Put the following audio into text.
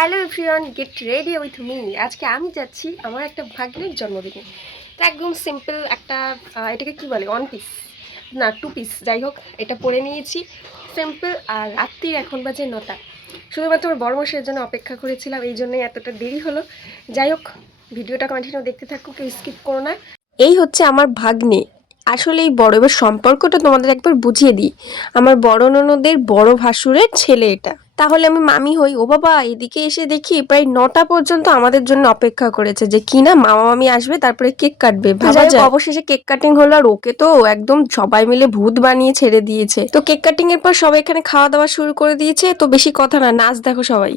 Hello everyone, get ready with me. আজকে আমি যাচ্ছি আমার একটা ভাগ্নের জন্মদিনে। তো একদম সিম্পল একটা এটাকে কি বলে, ওয়ান পিস না টু পিস, যাই হোক এটা পরে নিয়েছি সিম্পল। আর রাত্রির এখন বাজে 9টা। শুধুমাত্র আমার বড় মশাইয়ের জন্য অপেক্ষা করেছিলাম, এই জন্যই এতটা দেরি হলো। যাই হোক, ভিডিওটা কন্টিনিউ দেখতে থাকো, কেউ স্কিপ করো না। এই হচ্ছে আমার ভাগ্নে। আসলে এই বড়, এবার সম্পর্কটা তোমাদের একবার বুঝিয়ে দিই। আমার বড় ননদের বড় ভাসুরের ছেলে এটা। তাহলে আমি মামি হই। ও বাবা, এদিকে এসে দেখি প্রায় 9টা পর্যন্ত আমাদের জন্য অপেক্ষা করেছে যে কি না মামা মামি আসবে, তারপরে কেক কাটবে। ভাবা যায়। অবশেষে কেক কাটিং হলো, আর ওকে তো একদম সবাই মিলে ভূত বানিয়ে ছেড়ে দিয়েছে। তো কেক কাটিং এর পর সবাই এখানে খাওয়া দাওয়া শুরু করে দিয়েছে। তো বেশি কথা না, নাচ দেখো সবাই।